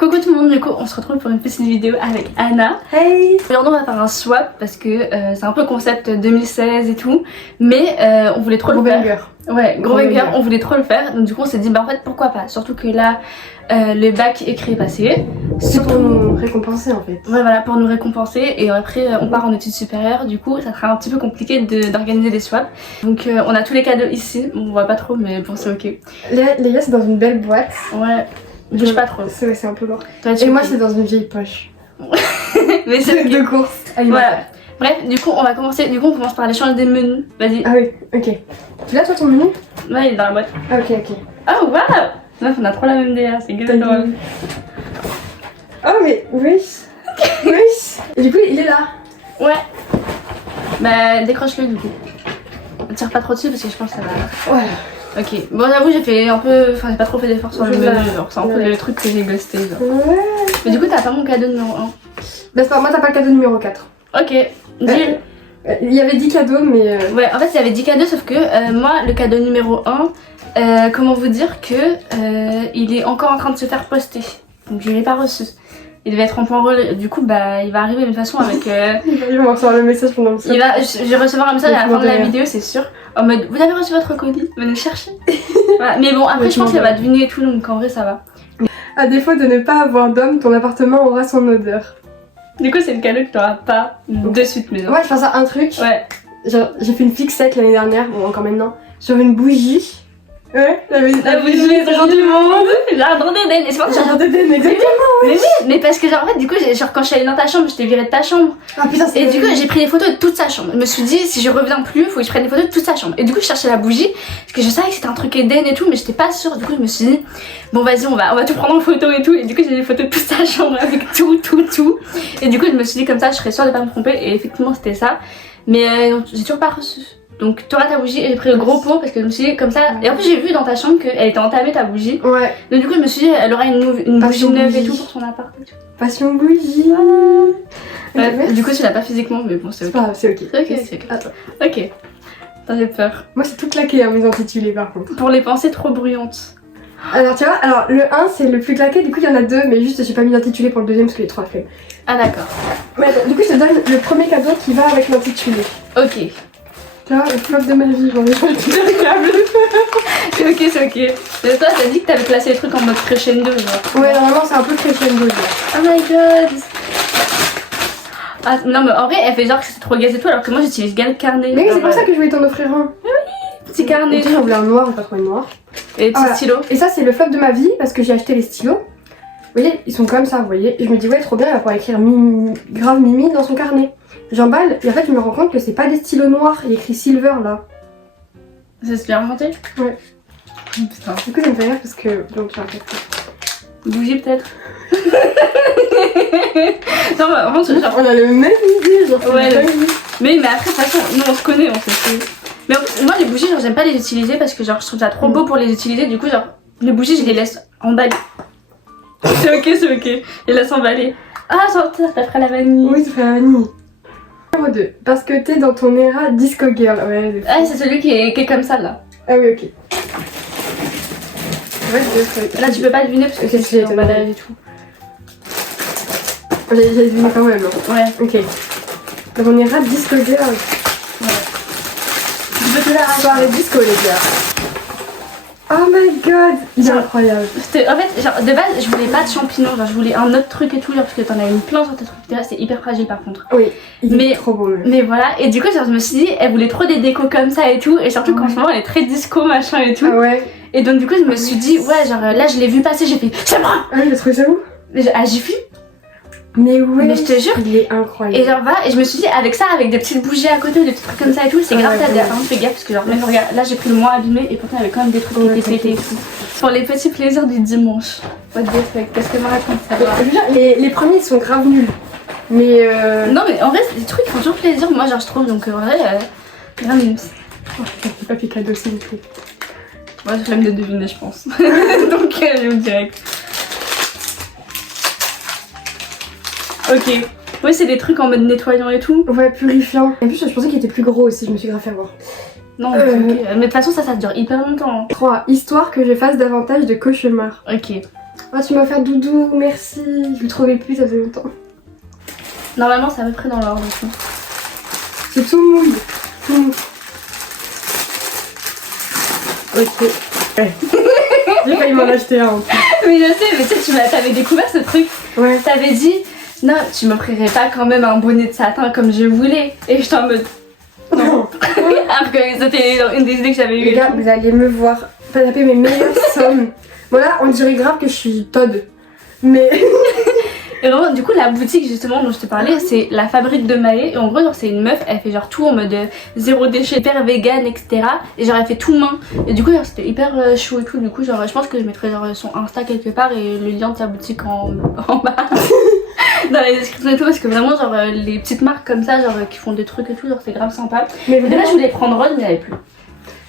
Coucou tout le monde, du coup on se retrouve pour une petite vidéo avec Anna. Hey. Aujourd'hui on va faire un swap parce que c'est un peu concept 2016 et tout, mais on voulait trop le faire. Ouais, gros banger, on voulait trop le faire, donc du coup on s'est dit bah en fait pourquoi pas, surtout que là le bac écrit est passé. C'est pour nous récompenser en fait. Ouais voilà, pour nous récompenser et après on part en études supérieures, du coup ça sera un petit peu compliqué d'organiser des swaps. Donc on a tous les cadeaux ici, on voit pas trop mais bon c'est ok. Léa c'est dans une belle boîte. Ouais, bouge pas trop. C'est un peu lourd. Toi, et moi c'est dans une vieille poche. Mais c'est de course. Voilà. Bref, du coup on va commencer, on commence par l'échange des menus. Vas-y. Ah oui, ok. Tu l'as toi ton menu? Ouais, il est dans la boîte. Ah ok. Oh waouh! Meuf, on a trop la même DA, c'est grave drôle. Oh mais oui. Oui. Et du coup il est là. Ouais. Bah décroche-le du coup. On tire pas trop dessus parce que je pense que ça va. Ouais. Ok. Bon j'avoue j'ai fait un peu. Enfin j'ai pas trop fait d'efforts sur le menu, genre c'est un peu le truc que j'ai ghosté genre. Ouais. Mais du coup t'as pas mon cadeau numéro 1. Bah c'est pas moi, t'as pas le cadeau numéro 4. Ok. Deal. Il y avait 10 cadeaux mais... Ouais en fait il y avait 10 cadeaux sauf que moi le cadeau numéro 1, comment vous dire que il est encore en train de se faire poster. Donc je l'ai pas reçu. Il devait être en point relais, du coup bah il va arriver de toute façon avec... Il va recevoir le message pendant le je vais recevoir un message à la fin de la vidéo c'est sûr. En mode vous avez reçu votre colis, venez le chercher. Voilà. Mais bon après je pense qu'elle va deviner et tout donc en vrai ça va. À défaut de ne pas avoir d'homme, ton appartement aura son odeur. Du coup c'est le cadeau que t'auras pas de suite mais non. Ouais je pense à un truc. Ouais. Genre j'ai fait une fixette l'année dernière, bon encore maintenant, sur une bougie. Ouais, la bougie les gens du monde. Jardin d'Eden. Et c'est pas Jardin d'Eden, exactement. Mais oui, mais parce que genre en fait du coup genre quand je suis allée dans ta chambre, je t'ai virée de ta chambre. Ah putain c'est... Et du coup j'ai pris des photos de toute sa chambre. Je me suis dit si je reviens plus, faut que je prenne des photos de toute sa chambre. Et du coup je cherchais la bougie parce que je savais que c'était un truc Eden et tout, mais j'étais pas sûre. Du coup je me suis dit bon vas-y on va tout prendre en photo et tout. Et du coup j'ai des photos de toute sa chambre avec tout. Et du coup je me suis dit comme ça je serais sûre de pas me tromper. Et effectivement c'était ça. Mais j'ai toujours pas reçu. Donc tu auras ta bougie et j'ai pris le gros pot parce que je me suis dit comme ça. Et en plus j'ai vu dans ta chambre qu'elle était entamée ta bougie. Ouais. Donc du coup je me suis dit elle aura une bougie neuve et tout pour son appart et tout. Passion bougie. Ouais, du coup tu l'as pas physiquement mais bon c'est ok. C'est ok. C'est ok. Ok. T'en j'ai peur. Moi c'est tout claqué à mes intitulés par contre. Pour les pensées trop bruyantes. Alors tu vois, alors le 1 c'est le plus claqué, du coup il y en a 2 mais juste j'ai pas mis d'intitulé pour le deuxième parce qu'il est trop flemme. Ah d'accord. Mais attends, du coup je te donne le premier cadeau qui va avec l'intitulé. Ok. Tu vois, le flop de ma vie, j'en ai joué tout le câble. C'est ok. Mais toi t'as dit que t'avais classé les trucs en mode crescendo genre. Ouais normalement c'est un peu crescendo genre. Oh my god. Ah non mais en vrai elle fait genre que c'est trop gaz et tout alors que moi j'utilise Gal Carnet. Mais oui c'est pour ça que je voulais t'en offrir un. Petit carnet. J'en voulais un noir, j'ai pas trouvé noir. Et les petits stylos. Et ça c'est le flop de ma vie parce que j'ai acheté les stylos. Vous voyez, ils sont comme ça, vous voyez. Et je me dis ouais trop bien, elle va pouvoir écrire grave Mimi dans son carnet. J'emballe et en fait je me rends compte que c'est pas des stylos noirs, il y a écrit silver là. Ça se fait remonter? Ouais. Oh, putain. Du coup ça me fait rire parce que... Donc j'ai un fait. Bougie peut-être. Non mais en fait genre... On a le même idée genre. Ouais. Mais après de toute façon nous on se connaît on sait tout. Mais en plus, moi les bougies genre j'aime pas les utiliser parce que genre je trouve ça trop beau pour les utiliser. Du coup genre les bougies je les laisse emballer. C'est ok. Je les laisse emballer. Ah genre ça ferait la vanille. Oui ça ferait la vanille. Numéro 2. Parce que t'es dans ton era disco girl. Ouais. Ah c'est celui qui est comme ça là. Ah oui ok. Ouais, là tu peux pas deviner parce que c'est emballage et tout. J'ai deviné quand même. Ouais. Ok. Donc on ira disco girl. Ouais. Tu peux te la soirée disco les gars. Oh my god, il est incroyable. En fait, genre de base, je voulais pas de champignons, genre je voulais un autre truc et tout, genre parce que t'en avais une plein sur tes trucs, c'est hyper fragile par contre. Oui, il est trop beau. Mais voilà, et du coup, genre je me suis dit, elle voulait trop des décos comme ça et tout, et surtout qu'en ce moment elle est très disco machin et tout. Ah ouais. Et donc du coup, je me suis dit, ouais, genre là je l'ai vu passer, j'ai fait, c'est moi. Ah oui, il a trouvé ça où? À Jiffy. Mais ouais, mais je te jure, il est incroyable. Et genre va, et je me suis dit avec ça, avec des petites bougies à côté, des petits trucs comme ça et tout, c'est grave t'as hein, fais gaffe parce que genre même regarde, là j'ai pris le moins abîmé et pourtant il y avait quand même des trucs qui étaient pétés et tout. Pour les petits plaisirs du dimanche. What the fuck, qu'est-ce que me raconte ça? Je veux dire, les premiers ils sont grave nuls. Mais non mais en vrai c'est des trucs qui font toujours plaisir, moi genre je trouve donc en vrai, grave mimes. Oh putain, c'est pas fait cadeau s'il vous plaît. Moi j'ai flemme de deviner je pense. Donc je vais direct. Ok. Ouais, c'est des trucs en mode nettoyant et tout. Ouais, purifiant. En plus, je pensais qu'il était plus gros aussi, je me suis grave fait avoir. Non, mais mais de toute façon, ça dure hyper longtemps. 3. Histoire que je fasse davantage de cauchemars. Ok. Oh, tu m'as offert Doudou, merci. Je le trouvais plus, ça faisait longtemps. Normalement, c'est à peu près dans l'ordre. C'est tout mouille. Tout mou. Ok. Ouais. J'ai failli m'en acheter un en plus. Mais je sais, mais tu sais, t'avais découvert ce truc. Ouais. T'avais dit, non, tu m'offrirais pas quand même un bonnet de satin comme je voulais. Et j'étais en mode, non. Alors que c'était une des idées que j'avais eues. Les gars, vous allez me voir taper mes meilleures sommes. Voilà, on dirait grave que je suis Todd. Mais. Et vraiment, du coup, la boutique justement dont je te parlais, c'est la Fabrique de Maé. Et en gros, genre, c'est une meuf, elle fait genre tout en mode zéro déchet, hyper vegan, etc. Et genre, elle fait tout main. Et du coup, genre, c'était hyper chou et tout. Du coup, genre, je pense que je mettrai genre son Insta quelque part et le lien de sa boutique en bas. Dans la description et tout, parce que vraiment, genre, les petites marques comme ça, genre, qui font des trucs et tout, genre, c'est grave sympa. Mais Là, je voulais prendre rose, mais il n'y avait plus.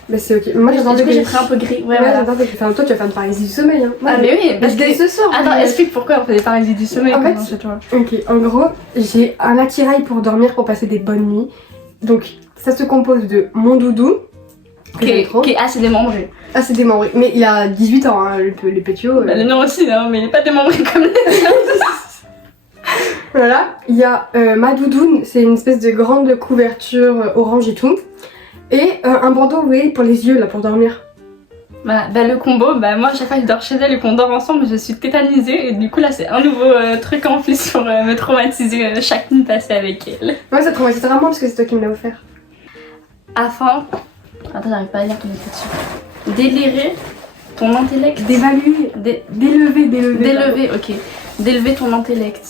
Mais c'est ok. Moi, j'attends Du que coup, j'ai pris un peu gris. Ouais, voilà. j'attends que tu fasses. Toi, tu vas faire une paralysie du sommeil. Hein. Ah, mais oui, parce que. ce soir. Attends, explique pourquoi on fait des paralysies du sommeil En fait, chez toi. Ok, en gros, j'ai un attirail pour dormir, pour passer des bonnes nuits. Donc, ça se compose de mon doudou, que j'aime trop. Qui est assez démembré. Ah, c'est démembré. Mais il a 18 ans, hein, les pétios. Bah, le mien aussi, hein, mais il est pas démembré comme les autres. Voilà, il y a ma doudoune, c'est une espèce de grande couverture orange et tout. Et un bandeau, vous voyez, pour les yeux, là, pour dormir. Bah, le combo, bah moi à chaque fois je dors chez elle et qu'on dort ensemble, je suis tétanisée. Et du coup là c'est un nouveau truc en plus pour me traumatiser chaque nuit passée avec elle. Ouais, ça traumatise vraiment parce que c'est toi qui me l'as offert. Afin... Attends, j'arrive pas à lire ton écriture. Délirer ton intellect. D'évaluer. D'élever. D'élever, ok. D'élever ton intellect.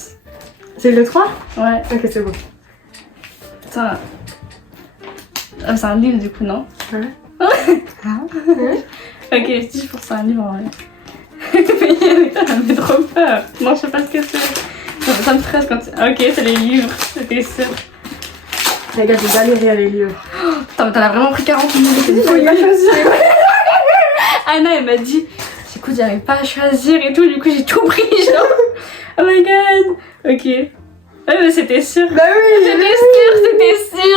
C'est le 3 ? Ouais. Ok, c'est bon. Putain. Ah, c'est un livre du coup, non? Ouais. Ok, si je pense que c'est un livre en vrai. Mais ça me fait trop peur. Non, je sais pas ce que c'est. Ça me stresse quand tu... Ok, c'est les livres, c'était sûr. Les gars, j'ai galéré à les livres. Putain, mais t'en as vraiment pris 40 minutes. J'arrive pas à choisir. Anna, elle m'a dit, c'est cool, j'arrive pas à choisir et tout, du coup j'ai tout pris, genre. Oh my god. Ok. Ouais, mais c'était sûr. Bah oui,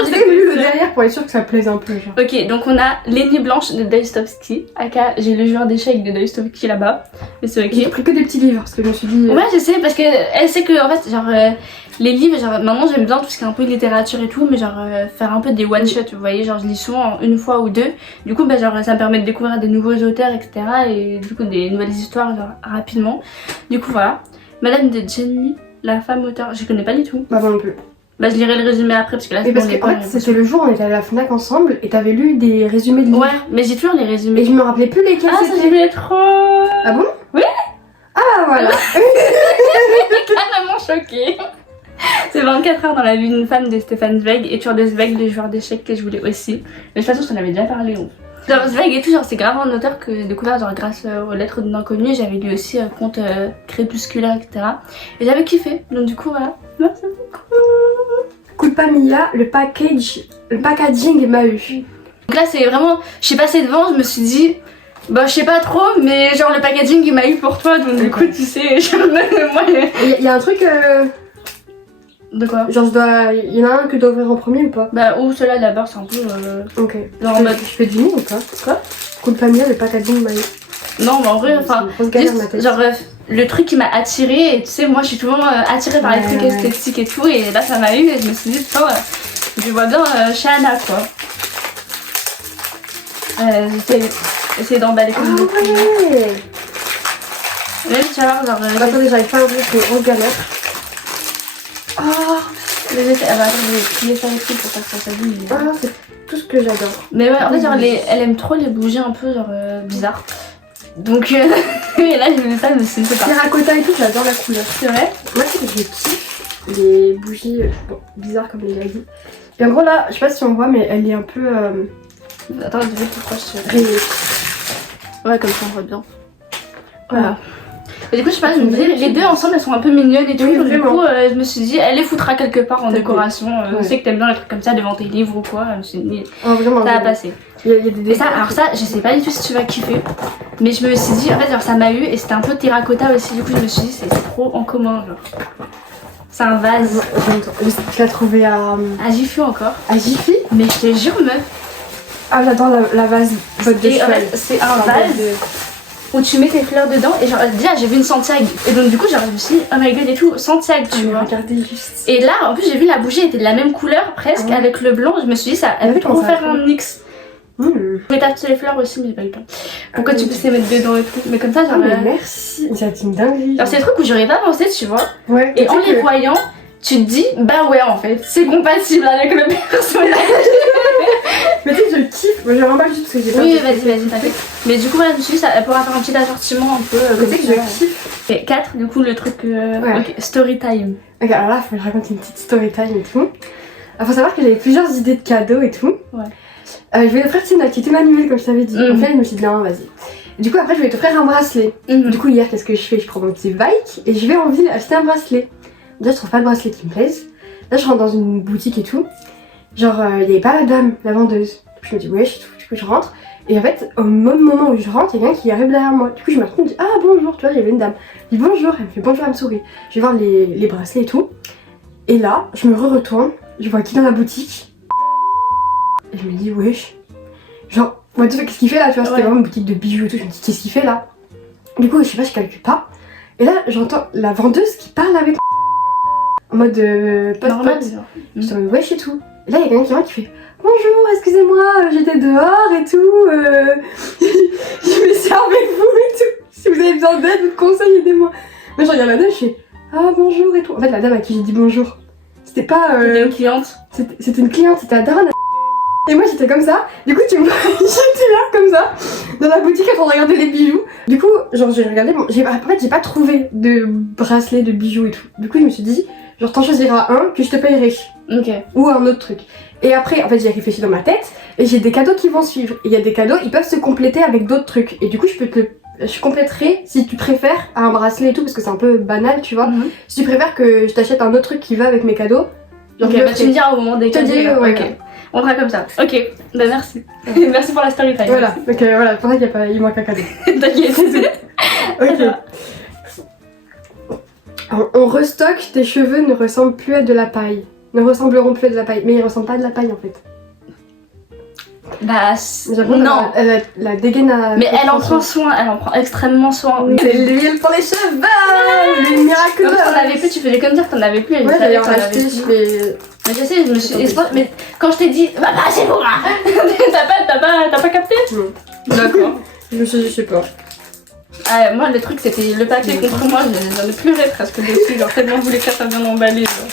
C'était lu le sûr. derrière pour être sûr que ça plaise un peu, genre. Ok, donc on a Les Nuits Blanches de Dostoevsky. Aka, j'ai le joueur d'échecs de Dostoevsky là-bas. Mais c'est J'ai ok. pris que des petits livres parce que je me suis dit. Ouais, je sais, parce que elle sait que, en fait, genre, les livres, genre, maintenant j'aime bien tout ce qui est un peu littérature et tout, mais genre, faire un peu des one-shots, vous voyez, genre, je lis souvent une fois ou deux. Du coup, bah, genre, ça me permet de découvrir des nouveaux auteurs, etc. Et du coup, des nouvelles histoires, genre, rapidement. Du coup, voilà. Madame de Jenny, la femme auteur, je connais pas du tout. Bah, moi non plus. Bah, je lirai le résumé après, parce que là, Mais parce on est qu'en fait, c'était le jour où on était à la Fnac ensemble et t'avais lu des résumés de livres. Ouais, mais j'ai toujours les résumés. Et je me rappelais plus lesquels Ah, ça c'était. j'aimais trop. Ah bon? Oui. Ah, voilà. Carrément choquée. C'est 24 heures dans la vie d'une femme de Stefan Zweig et Tour de Zweig, le joueur d'échecs que je voulais aussi. Mais de toute façon, je t'en avais déjà parlé. Genre Zweig et tout, genre c'est grave un auteur que j'ai découvert genre grâce aux lettres d'une inconnue. J'avais lu aussi Conte crépusculaire, etc. Et j'avais kiffé. Donc du coup, voilà. Merci beaucoup. Coup de Pamilla, le packaging m'a eu. Donc là, c'est vraiment. Je suis passée devant, je me suis dit. Bah, je sais pas trop, mais genre le packaging il m'a eu pour toi. Donc du coup, tu sais, moi. Il y a un truc. De quoi? Genre, il y en a un que je dois ouvrir en premier ou pas? Bah, ou celui-là d'abord, c'est un peu. Ok. Genre en mode. Je fais 10 000 ou pas? Quoi? Coup de Pamilla, le packaging m'a eu. Non, mais en vrai, enfin. C'est une grosse galère, ma Juste, tête. genre, le truc qui m'a attirée, et tu sais, moi je suis souvent attirée par les trucs Ouais. esthétiques et tout, et là ça m'a eu, et je me suis dit, putain, je vois bien chez Anna quoi. J'essaie d'emballer comme Ah beaucoup. ouais. Même, tu vas voir, genre. Attendez, j'arrive pas à ouvrir, c'est une grosse galère. Ah, bah attends, je vais plier ça avec lui pour pas que ça s'abîme. Ah, c'est tout ce que j'adore. Mais ouais, en fait, genre, elle aime trop les bougies un peu, genre, bizarres. Donc, et là, j'ai vu ça, je me suis dit, c'est pas. Terracotta et tout, j'adore la couleur. C'est vrai? Moi, c'est que je kiffe les bougies bon, bizarres comme il a dit. Et en gros, là, je sais pas si on voit, mais elle est un peu. Attends, je vais plus proche. Rayée. Ouais, comme ça, on voit bien. Voilà. Et du coup, je sais pas, je me disais, les deux ensemble, elles sont un peu mignonnes et tout. Oui, Donc, du vraiment. coup, je me suis dit, elle les foutra quelque part en T'as décoration. Ouais. Je sais que t'aimes bien les trucs comme ça devant tes livres ou quoi. Je me suis dit, Oh, vraiment, ça va vraiment. passer. Il y a des Et ça, alors ça, je sais pas du tout si tu vas kiffer. Mais je me suis dit, en fait, genre, ça m'a eu et c'était un peu terracotta aussi. Du coup, je me suis dit, c'est trop en commun, genre. C'est un vase. Je l'ai trouvé à Jiffy encore. Jiffy. Mais je te jure, meuf. Ah, j'adore la vase botte de Et en cheval. fait, c'est un Enfin, vase. où tu mets tes fleurs dedans et genre déjà j'ai vu une Santiago et donc du coup genre je me suis dit oh my god et tout Santiago tu vois. Regardez juste. Et là en plus j'ai vu la bougie était de la même couleur presque avec le blanc, je me suis dit ça elle peut trop faire un mix. Je vais taper les fleurs aussi mais j'ai pas eu le temps. Pour que tu puisses les mettre dedans et tout. Mais comme ça genre. Mais merci. C'est une dinguerie. Alors c'est des trucs où j'aurais pas pensé tu vois. Ouais. Et en les voyant tu te dis bah ouais en fait c'est compatible avec le personnage. Mais tu sais je kiffe, moi je remballe juste parce que j'ai pas. Oui vas-y t'inquiète. Mais du coup voilà je me suis dit ça pourra faire un petit assortiment un peu. Tu sais que je kiffe. Et 4 du coup le truc okay, story time. Ok alors là faut que je raconte une petite story time et tout. Alors, faut savoir que j'avais plusieurs idées de cadeaux et tout. Ouais. Je voulais t'offrir une activité manuelle comme je t'avais dit. En fait je me suis dit non vas-y. Du coup après je voulais t'offrir un bracelet. Du coup hier qu'est-ce que je fais? Je prends mon petit bike et je vais en ville acheter un bracelet. Déjà je trouve pas le bracelet qui me plaise. Là je rentre dans une boutique et tout. Genre il y avait pas la dame, la vendeuse. Je me dis wesh et tout. Du coup je rentre. Et en fait au même moment où je rentre, il y a quelqu'un qui arrive derrière moi. Du coup je me retourne et me dis ah bonjour, tu vois il y avait une dame. Je dis bonjour, elle me fait bonjour, elle me sourit. Je vais voir les bracelets et tout. Et là je me retourne, je vois qui dans la boutique. Et je me dis wesh. Genre moi tu sais qu'est-ce qu'il fait là, tu vois, c'était vraiment une boutique de bijoux et tout. Je me dis qu'est-ce qu'il fait là. Du coup je sais pas, je calcule pas. Et là j'entends la vendeuse qui parle avec en mode normal. Je suis en mode wesh et tout. Et là il y a quelqu'un qui rentre qui fait bonjour, excusez-moi, j'étais dehors et tout. Je me sers avec vous et tout. Si vous avez besoin d'aide ou de conseils, aidez-moi. Moi je regarde la dame, je fais ah bonjour et tout. En fait la dame à qui j'ai dit bonjour, c'était pas. C'était une cliente. C'était une cliente, c'était la daronne. Et moi j'étais comme ça, du coup tu me vois, j'étais là comme ça, dans la boutique en train de regarder les bijoux. Du coup, genre j'ai regardé, en fait j'ai pas trouvé de bracelet, de bijoux et tout. Du coup je me suis dit, genre t'en choisiras un que je te payerai. Ok. Ou un autre truc. Et après, en fait j'ai réfléchi dans ma tête, et j'ai des cadeaux qui vont suivre. Et il y a des cadeaux, ils peuvent se compléter avec d'autres trucs. Et du coup je compléterai si tu préfères un bracelet et tout, parce que c'est un peu banal tu vois. Si tu préfères que je t'achète un autre truc qui va avec mes cadeaux. Genre bah tu me diras au moment des cadeaux. Ouais, ok. On fera comme ça. Ok, bah merci. Merci pour la story time. Voilà, donc voilà, pour ça il manque un cadeau. T'inquiète. Ok. On restock, tes cheveux ne ressemblent plus à de la paille. Ne ressembleront plus à de la paille. Mais ils ressemblent pas à de la paille en fait. Bah non. La dégaine à... Mais elle en prend soin, elle en prend extrêmement soin. C'est l'huile pour les cheveux. L'huile miraculeuse. Comme t'en avais plus, tu faisais comme dire que t'en avais plus. Ouais, j'allais en acheter, Mais je sais, je me suis... Mais quand je t'ai dit, bah c'est bon là. T'as pas capté? Non. D'accord. Je sais pas. Ah, moi le truc c'était le papier contre moi, j'en ai pleuré presque dessus, genre tellement je voulais que ça bien emballé. Genre.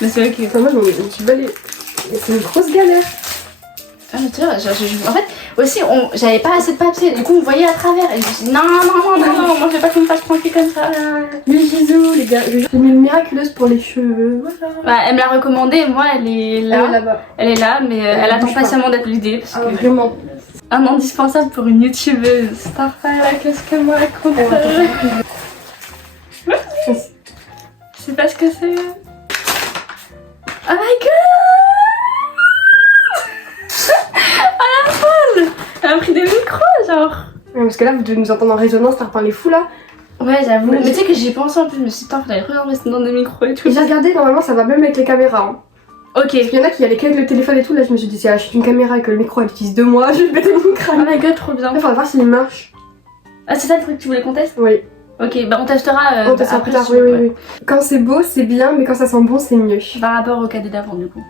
Mais c'est ok. Enfin, moi je me suis balayée. C'est une grosse galère. Ah mais tu vois, en fait aussi j'avais pas assez de papier, du coup on voyait à travers et je me suis dit non, moi je vais pas qu'on me fasse tranquille comme ça. Les bisous les gars, j'ai mis une miraculeuse pour les cheveux, voilà. Bah, elle me l'a recommandé, moi elle est là. Elle est là, mais elle attend patiemment d'être l'idée parce que vraiment. Un indispensable pour une youtubeuse. Starfire, qu'est-ce que moi raconte? Je sais pas ce que c'est. Oh my god! À la folle! Elle a pris des micros, genre. Ouais, parce que là, vous devez nous entendre en résonance, t'as repeint les fous là. Ouais, j'avoue. Mais tu sais que j'y ai pensé en plus, je me suis dit, putain, faudrait regarder dans des micros et tout. Et j'ai regardé, normalement, ça va même avec les caméras. Hein. Ok. Parce qu'il y en a qui allaient qu'avec le téléphone et tout, là je me suis dit, si elle achète une caméra et que le micro elle utilise 2 mois, je vais péter mon crâne. Oh my god, trop bien. Il faudra voir s'il marche. Ah, c'est ça le truc que tu voulais qu'on teste? Oui. Ok, bah on testera. On testera plus tard, oui. Quand c'est beau, c'est bien, mais quand ça sent bon, c'est mieux. Par rapport au cadeau d'avant, du coup.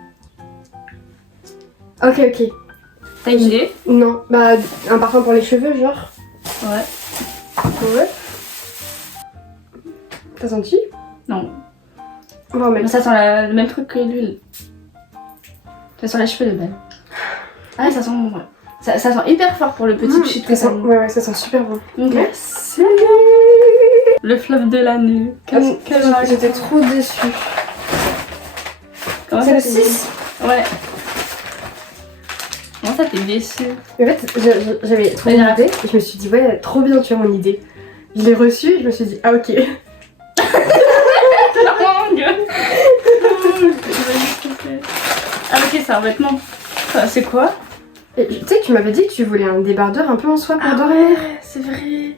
Ok. T'as une idée? Non, bah un parfum pour les cheveux, genre. Ouais. T'as senti? Non. On va en mettre. Mais ça sent le même truc que l'huile. Ça sent les cheveux de belle. Ah, ça sent bon, ouais. Ça sent hyper fort pour le petit pchit que ça. Ouais, ça sent super bon. Okay. Merci. Le flop de l'année. J'étais trop déçue. C'est le 6? Ouais. Comment ça t'es déçue? En fait, j'avais trop une idée et je me suis dit, ouais, trop bien, tu as mon idée. Je l'ai reçue et je me suis dit, ah ok. Ah ok, c'est un vêtement. C'est quoi? Et tu sais que tu m'avais dit que tu voulais un débardeur un peu en soie pour dormir. Ouais, c'est vrai.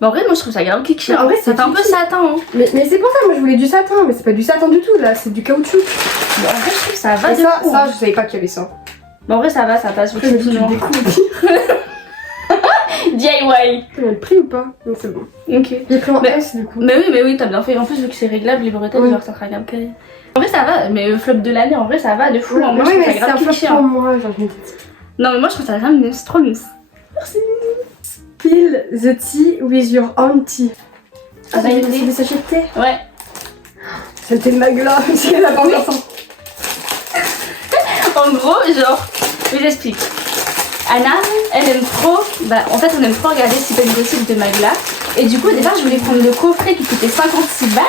Bah en vrai moi je trouve ça grave kiki. En vrai c'est un peu satin. Hein. Mais c'est pour ça, moi je voulais du satin, mais c'est pas du satin du tout là, c'est du caoutchouc. Bon, en vrai je trouve que ça va. Et ça, je savais pas qu'il y avait ça. Bon en vrai ça va, ça passe. Je me dis, noir. DIY. Tu as le prix ou pas? Non, c'est bon. Ok. J'ai pris en Mais- S du coup. Mais oui, t'as bien fait. En plus, vu que c'est réglable, les bretelles, Oui. genre ça craque un peu. En vrai, ça va, mais flop de l'année, en vrai, ça va de fou. En mais moi, oui, je mais trouve c'est ça un grave peu cliché. pour Hein. moi, genre je me dis. Non, mais moi, je trouve ça grave mimes, c'est trop mimes. Merci. Spill the tea with your own tea. Ah, bah, c'est idée. des sachets de thé. Ouais. C'est le thé de Magla, si elle a pas encore ça. En gros, genre, je vous explique. Anna, elle aime trop, bah en fait on aime trop regarder Sip and Gossip de Magla. Et du coup, au départ, je voulais prendre le coffret qui coûtait 56 balles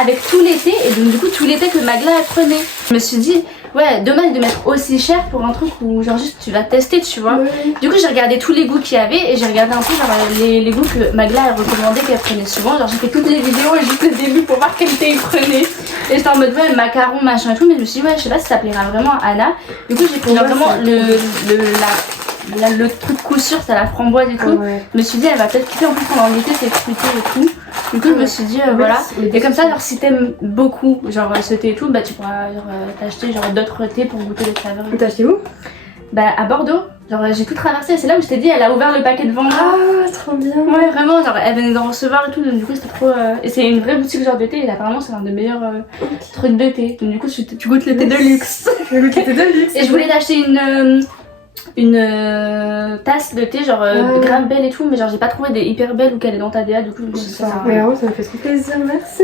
avec tout l'été. Et donc, du coup, tout l'été que Magla elle prenait. Je me suis dit, ouais, dommage de mettre aussi cher pour un truc où, genre, juste tu vas tester, tu vois. Oui. Du coup, j'ai regardé tous les goûts qu'il y avait et j'ai regardé un peu, genre, les goûts que Magla elle recommandait qu'elle prenait souvent. Genre, j'ai fait toutes les vidéos et juste le début pour voir quel thé il prenait. Et j'étais en mode, ouais, macaron, machin et tout. Mais je me suis dit, ouais, je sais pas si ça plaira vraiment à Anna. Du coup, j'ai pris Pour genre, moi, vraiment c'est- le truc coup sûr, c'est la framboise et tout. Ouais. Je me suis dit, elle va peut-être kiffer en plus pendant l'été, c'est fruité et tout. Du coup, je me suis dit, voilà. Et comme ça, genre, si t'aimes beaucoup, genre, ce thé et tout, bah, tu pourras, genre, t'acheter, genre, d'autres thés pour goûter les saveurs. T'as acheté où? Bah, à Bordeaux. Genre, j'ai tout traversé. C'est là où je t'ai dit, elle a ouvert le paquet de vente. Ah, trop bien. Ouais, vraiment, genre, elle venait d'en recevoir et tout. Donc, du coup, c'était trop. Et c'est une vraie boutique, genre, de thé. Et apparemment, c'est un des meilleurs trucs de thé. Donc, du coup, tu goûtes le thé de luxe. Je vais goûter tes deux luxe. Et je voulais t'acheter une tasse de thé genre grave belle et tout, mais genre j'ai pas trouvé des hyper belles ou qu'elle est dans ta DA, du coup je me suis dit, ça sert à Mais rien. vraiment, ça me fait trop plaisir. Merci,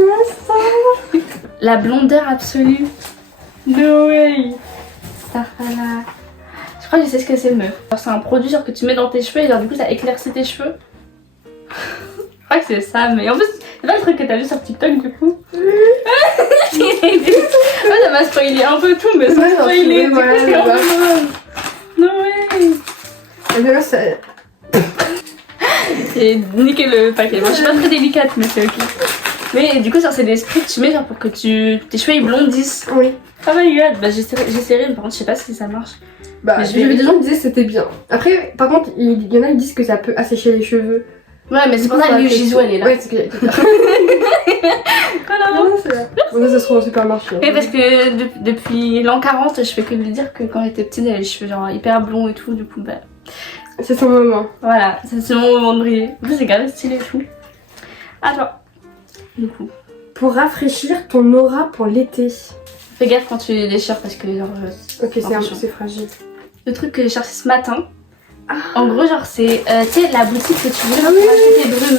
merci. La blondeur absolue. No way. Starfala. Je crois que je sais ce que c'est, meuf. Genre c'est un produit genre que tu mets dans tes cheveux et genre du coup ça éclaircit tes cheveux. Je crois que c'est ça, mais en plus c'est pas le truc que t'as vu sur TikTok du coup. Moi ça m'a spoilé un peu tout, mais ça m'a Ouais, spoilé. ouais, Du coup ouais, c'est un ouais. peu drôle. No way. Et bien là, c'est. Et niquer le paquet. Moi je suis pas très délicate mais c'est ok. Mais du coup ça c'est des sprays que tu mets genre pour que tes cheveux ils blondissent. Oui. Oh my god, bah j'essaierai mais par contre je sais pas si ça marche. Bah, Mais j'ai vu des gens qui disaient que c'était bien. Après, par contre, il y en a qui disent que ça peut assécher les cheveux. Ouais mais c'est pour ça que l'huile Gisou elle est là. Ouais, c'est ce que j'allais te dire. Voilà. Ah non, c'est vrai. Bon, ça se trouve au supermarché. Oui parce que depuis l'an 40 je fais que lui dire que quand j'étais petite elle avait les cheveux genre hyper blonds et tout du coup bah C'est son moment. voilà c'est mon moment de briller. En plus c'est grave stylé et tout. À toi. Du coup. Pour rafraîchir ton aura pour l'été. Fais gaffe quand tu les déchires parce que genre Ok, c'est un peu attention. c'est fragile. Le truc que j'ai cherché ce matin. En gros genre c'est tu sais la boutique que tu voulais Ah pour oui, acheter tes brumes.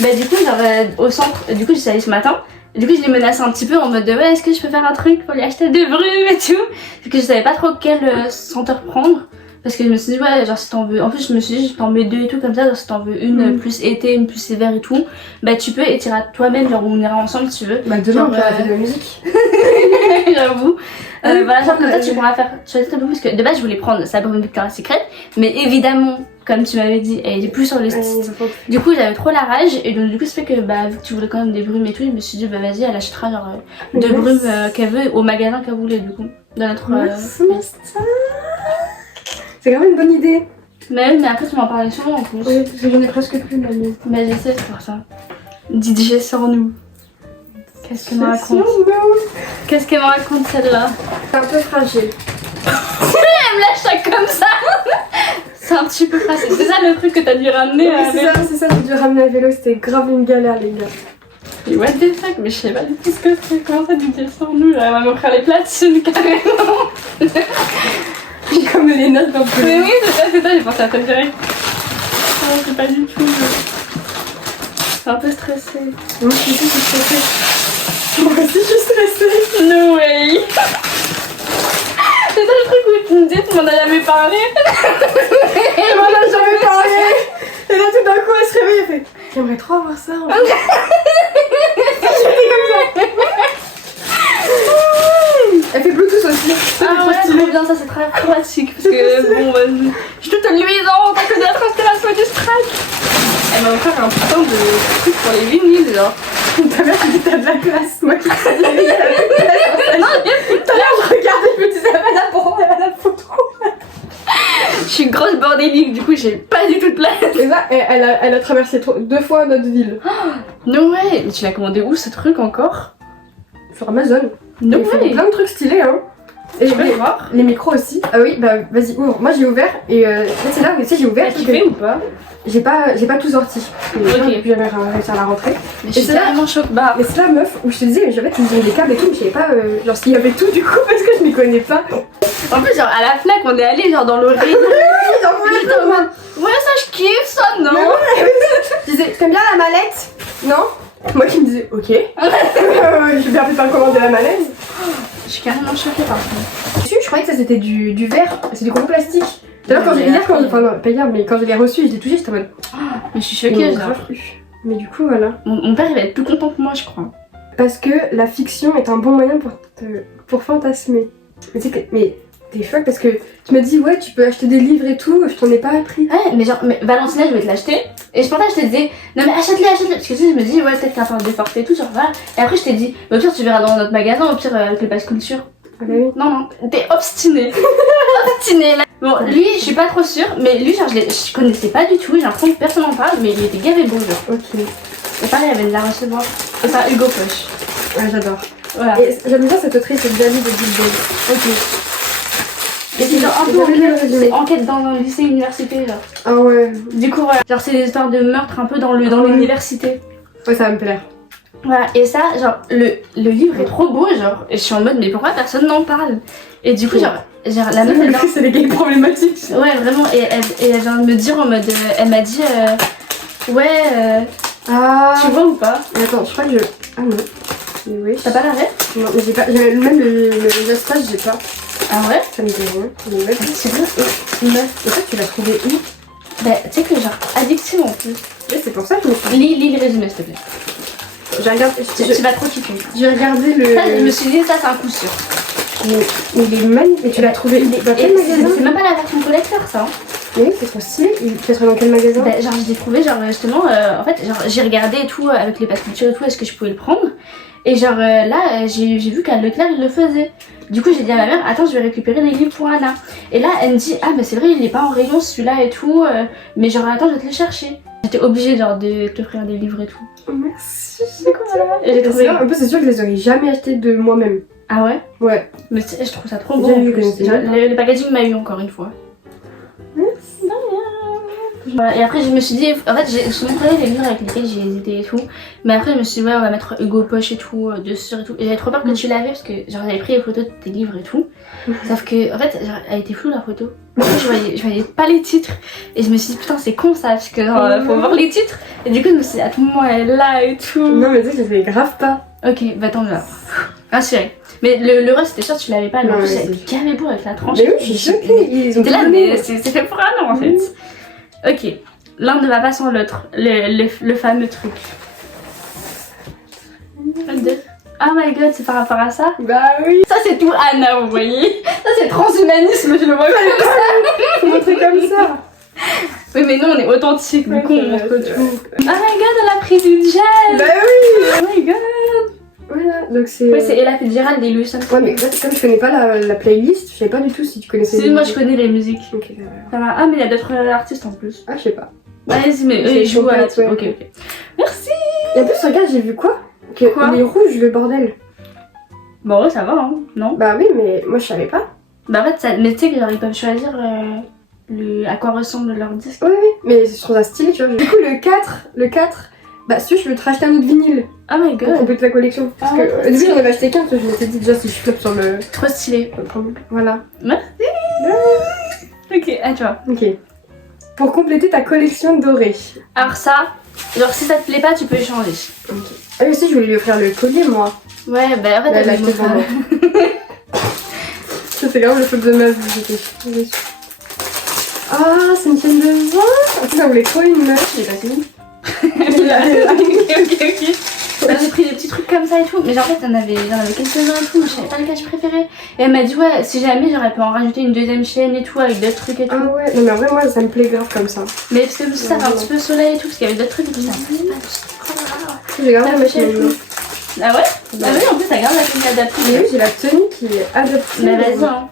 Bah du coup genre au centre, du coup j'y suis allée ce matin. Et du coup je les menaçais un petit peu en mode de ouais est-ce que je peux faire un truc pour lui acheter des brumes et tout. Parce que je savais pas trop quel senteur prendre. Parce que je me suis dit ouais genre si t'en veux. En plus je me suis dit je t'en mets deux et tout comme ça, genre si t'en veux une plus été, une plus hiver et tout. Bah tu peux et t'iras toi-même, genre on ira ensemble si tu veux. Bah, demain, Genre, on peut faire de la musique. J'avoue. Oui, Voilà, genre comme ça pareil. tu pourras faire choisir ta brume parce que de base je voulais prendre sa brume Victoria's Secret, mais évidemment, comme tu m'avais dit, elle est plus sur le site. Du coup j'avais trop la rage et donc du coup ça fait que bah vu que tu voulais quand même des brumes et tout, je me suis dit bah vas-y elle achètera genre deux Yes. brumes qu'elle veut au magasin qu'elle voulait du coup. Dans notre. Merci, c'est quand même une bonne idée. Mais oui, mais après tu m'en parlais souvent en plus. Oui, parce que j'en ai presque plus maintenant. Mais j'essaie c'est pour ça. DJ sort nous. Qu'est-ce qu'elle me raconte? Qu'est-ce qu'elle me raconte celle-là? C'est un peu fragile. Elle me lâche ça comme ça. C'est un petit peu facile. C'est ça le truc que t'as dû ramener à Oui, c'est ça, j'ai dû ramener à vélo, c'était grave une galère, les gars. Et what the fuck, mais je sais pas du tout ce que c'est. Comment ça, DJ sort nous? Elle va m'offrir les platines carrément. Comme les notes dans le Mais oui, c'est ça, j'ai pensé à toi direct. Non, c'est pas du tout. Je suis un peu stressée. Moi aussi, je suis stressée. Moi aussi, je suis stressée. No way. C'est ça le truc où tu me dis, tu m'en as jamais parlé. Elle m'en a jamais parlé. Et là, tout d'un coup, elle se réveille et fait j'aimerais trop avoir ça. En fait. Elle fait Bluetooth aussi. Ça, Ah c'est ouais, trop stylé. trop bien, ça c'est très pratique. Parce que bon, je suis toute luisante à cause de la constellation du strike. Elle m'a offert un putain de truc pour les vinyles, genre. Ta mère qui dit t'as de la classe. Moi qui te dis t'as de la classe. Tout à l'heure, je regardais, je me disais elle va la prendre, elle va la photo. Je suis grosse bordélique, du coup j'ai pas du tout de place. Et là, elle a traversé 2 fois notre ville. No way. Mais tu l'as commandé où ce truc encore? Sur Amazon. No Il fait way. plein de trucs stylés, hein. Et Tu peux le voir? les micros aussi. Ah oui, bah vas-y, ouvre. Moi j'ai ouvert et c'est là, tu sais, j'ai ouvert. T'as kiffé ou pas? J'ai pas tout sorti. Mais Ok. j'ai jamais réussi à la rentrer. Mais je suis c'est là- carrément choc. Bah, Mais c'est la meuf où je te disais, mais j'avais qu'ils ont des câbles et tout, mais je savais pas genre s'il y avait tout du coup parce que je m'y connais pas. en plus, genre à la Fnac, on est allé genre dans le rayon. J'étais en mode, ouais, ça je kiffe, ça non. Je disais, t'aimes bien la mallette? Non? Moi qui me disais, ok. J'ai bien fait pas commander la mallette. Je suis carrément choquée par contre. Je croyais que ça c'était du verre, c'est du gros plastique. D'ailleurs, quand Mais hier, après- non, pas hier, mais quand je l'ai reçu et je l'ai touché, j'étais en mode. Mais je suis choquée, genre. grave plus. Mais du coup, voilà. Mon père il va être plus content que moi, je crois. Parce que la fiction est un bon moyen pour fantasmer. Mais tu sais que. Mais t'es choc parce que tu m'as dit, ouais, tu peux acheter des livres et tout, je t'en ai pas appris. Ouais, mais genre, mais Valentina, je vais te l'acheter. Et je pensais, je te disais, non mais achète-le, achète-le. Parce que tu sais, je me dis, ouais, peut-être qu'un part des forfaits et tout, genre voilà. Et après, je t'ai dit, au pire, tu verras dans notre magasin, au pire, avec le pass culture. Ah bah oui. Non, non, t'es obstiné. Obstiné là. Bon, lui, je suis pas trop sûre, mais lui, genre, je connaissais pas du tout. J'ai l'impression que personne en parle, mais il était gavé beau, genre. Ok. Et pareil, il avait de la recevoir. Et ça, Hugo Poche. Ouais, j'adore. Voilà. Et j'aime bien cette autrice, c'est David de Gilbert. Ok. Et c'est genre un peu J'avais lu le résumé. enquête dans un lycée université, genre. Ah ouais. Du coup, voilà. Genre, c'est des histoires de meurtre un peu dans l'université. Ouais, ça va me plaire. Voilà, et ça, genre, le livre est trop beau, genre, et je suis en mode, mais pourquoi personne n'en parle? Et du coup, genre la meuf, elle C'est les gays problématiques. ouais, vraiment, et elle vient de me dire en mode, elle m'a dit, ouais, Ah. tu vois ou pas? Mais attends, je crois que je. Ah non. Mais oui. T'as pas la ref? Non, mais j'ai pas. Même le gestage, j'ai pas. Ah ouais? Ça me dit rien. Mais ouais. Tu veux? Meuf. Et ça, tu l'as trouvé où? Bah, tu sais que, genre, addictive en plus. Ouais, c'est pour ça que je me suis. Lis le résumé, s'il te plaît. J'ai regardé. Tu vas trop kiffer. J'ai regardé le. Ça, je me suis dit, ça, c'est un coup sûr. Mais il est magnifique. Mais tu l'as trouvé dans quel Et magasin? c'est même pas la version collector, ça, hein. Mais oui, c'est trop stylé. Tu l'as trouvé dans quel magasin? Bah, genre, je l'ai trouvé, genre, justement, en fait, genre, j'ai regardé et tout, avec les passes culture et tout, est-ce que je pouvais le prendre? Et genre, là, j'ai vu qu'à Leclerc, il le faisait. Du coup, j'ai dit à ma mère, attends, je vais récupérer les livres pour Anna. Et là, elle me dit, ah, mais c'est vrai, il est pas en rayon celui-là et tout, mais genre, attends, je vais te le chercher. J'étais obligée, genre, de t'offrir des livres et tout. Oh, merci. Voilà. Et j'ai trouvé. En plus, c'est sûr que je les aurais jamais achetés de moi-même. Ah ouais? Ouais. Mais je trouve ça trop beau. J'ai En vu plus. que c'était Genre, bien. le packaging m'a eu encore une fois. Merci. Voilà, et après je me suis dit, en fait j'ai souvent pris les livres avec lesquels j'ai hésité et tout, mais après je me suis dit ouais on va mettre Hugo Poche et tout, dessus et tout, et j'avais trop peur que tu l'avais parce que genre j'avais pris les photos de tes livres et tout, sauf que en fait genre, elle était floue la photo, du coup je voyais pas les titres, et je me suis dit putain c'est con ça, parce que genre, faut voir les titres, et du coup je me suis dit à tout moment elle est là et tout. Non, mais tu sais, je les grave pas. Ok, bah tant mieux alors. Rassurée. Mais le reste c'était sûr que tu l'avais pas, mais en Non, plus mais elle était gavé beau avec la tranche. Mais oui, je suis choquée. Ils ont T'es là, tout mais donné. c'est fait pour un an en fait. Ok, l'un ne va pas sans l'autre, le fameux truc. Oh my god, c'est par rapport à ça? Bah oui. Ça c'est tout Anna, vous voyez? Ça c'est transhumanisme, je le vois comme ça. Faut montrer comme ça. Oui, mais nous on est authentique, du coup on montre Ouais, tout. Oh my god, elle a pris du gel! Bah oui. Oh my god! Voilà, donc c'est. Oui, c'est Ella Fitzgerald et Louis Armstrong. Ouais, mais en fait, comme je connais pas la playlist, je savais pas du tout si tu connaissais. Si, moi je connais les musiques. Ok, Ça va. Ah, mais il y a d'autres artistes en plus. Ah, je sais pas. Vas-y, mais eux C'est ils jouent à la. complète, ouais. Ok. Merci! Et en plus, regarde, j'ai vu quoi? Que Quoi les rouges, le bordel. Bon, ouais, ça va, hein, non? Bah oui, mais moi je savais pas. Bah, en fait, ça... mais tu sais que genre, ils peuvent choisir à quoi ressemble leur disque. Oui, oui, mais je trouve ça stylé, tu vois. Du coup, le 4, bah si je veux te racheter un autre vinyle Oh my pour god! compléter ta collection. Parce Ah, que trop au début, stylé. j'en avais acheté qu'un, je m'étais dit déjà si je floppe sur le. Trop stylé. Voilà. Ok, à toi. Ok. Pour compléter ta collection dorée. Alors, ça, genre, si ça te plaît pas, tu peux changer. Ok. Ah, mais aussi, je voulais lui offrir le collier, moi. Ouais, bah en fait, Là, elle là, me je te montre- demande. Ça, c'est grave le flop de ma vie, j'étais déçue. Ah, c'est une chaîne de vin. En fait, elle voulait trop une meuf. Je l'ai pas fini. Ok. Bah, j'ai pris des petits trucs comme ça et tout, mais genre, en fait, j'en avais quelques-uns et tout, mais je savais pas lequel je préférais. Et elle m'a dit, ouais, si jamais j'aurais pu en rajouter une deuxième chaîne et tout, avec d'autres trucs et tout. Ah ouais, non mais en vrai, moi, ça me plaît grave comme ça. Mais parce que ça fait un petit peu soleil et tout, parce qu'il y avait d'autres trucs et tout. Ça me plaît pas. J'ai grave la Ça machine. me plaît. Ah ouais? Ah oui, en plus, t'as grave la tenue Mais adaptée. oui, j'ai la tenue qui est adaptée. Mais vas-y, hein.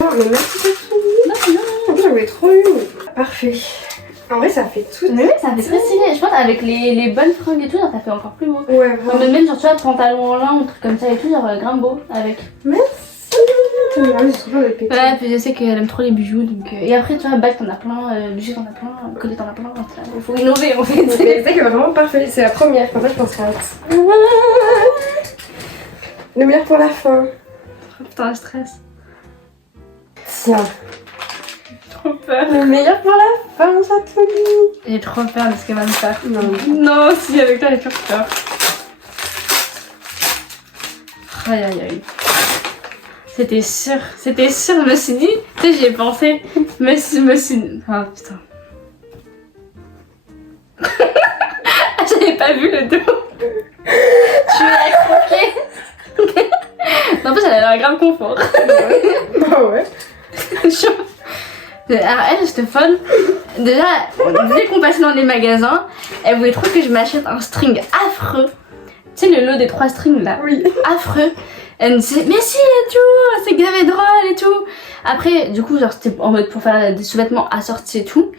Non, mais merci Sophie. Non. En plus, j'en voulais trop une. Parfait. En vrai, ça fait tout. Mais oui, ça fait très stylé. Je pense avec les bonnes fringues et tout, genre, ça fait encore plus beau. Ouais, Non, vraiment. mais même genre, tu vois, pantalon en lin ou truc comme ça et tout, genre, grimpe beau avec. Merci. Oui, c'est trop bien de péter. Ouais, puis je sais qu'elle aime trop les bijoux. Donc, et après, tu vois, bague, t'en as plein, bijoux, t'en as plein, collier, t'en as plein. Il faut innover en fait. C'est ça qui est vraiment parfait. C'est la première. Comme ça, je penserai à ça. Le meilleur pour la fin. Putain, le stress. Tiens. Trop peur. Le meilleur pour la fin, Chatouille. J'ai trop peur de ce qu'elle va me faire. Non. Non, si, avec toi, j'ai toujours peur. Aïe aïe aïe. C'était sûr, je me suis dit, tu sais, j'y ai pensé, mais je me suis dit, oh putain. J'avais pas vu le dos. Tu l'as croqué. Non, en plus, elle a l'air grave confort. Bah ouais. Alors elle, j'étais folle. Déjà, dès qu'on passait dans les magasins, elle voulait trop que je m'achète un string affreux. Tu sais, le lot des 3 strings là. Oui. Affreux. Elle me disait, mais si et tout, c'est grave drôle et tout. Après, du coup, genre, c'était en mode pour faire des sous-vêtements assortis et tout.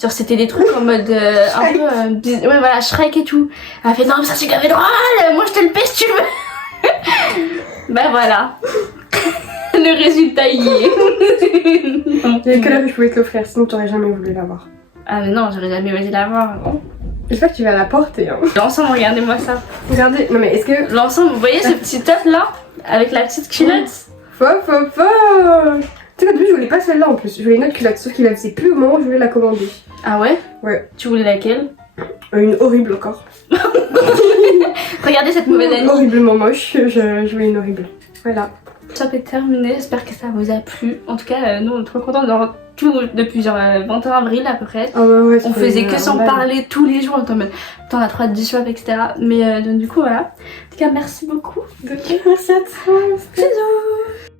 Genre, c'était des trucs en mode un peu. Ouais, voilà, Shrek et tout. Elle a fait, non, mais ça c'est grave drôle, moi je te le paie si tu veux. Bah voilà. Le résultat y est. Il y a que là que je pouvais te l'offrir, sinon t'aurais jamais voulu l'avoir. Ah, mais non, j'aurais jamais osé l'avoir. J'espère que tu vas la porter. Hein. L'ensemble, regardez-moi ça. Regardez, non mais est-ce que. L'ensemble, vous voyez ce petit top là? Avec la petite culotte? Faux. Tu sais qu'au début, je voulais pas celle-là en plus. Je voulais une autre culotte, sauf qu'il la faisait plus au moment où je voulais la commander. Ah ouais? Ouais. Tu voulais laquelle? Une horrible encore. Regardez cette mauvaise amie. Horriblement moche, je voulais une horrible. Voilà. Le shop est terminé, j'espère que ça vous a plu. En tout cas, nous on est trop contents d'avoir tout depuis genre 21 avril à peu près. Ah ouais, On faisait que s'en parler tous les jours, on a trop hâte du shop, etc. Mais donc, du coup voilà. En tout cas, merci beaucoup. Merci à toi. Bisous.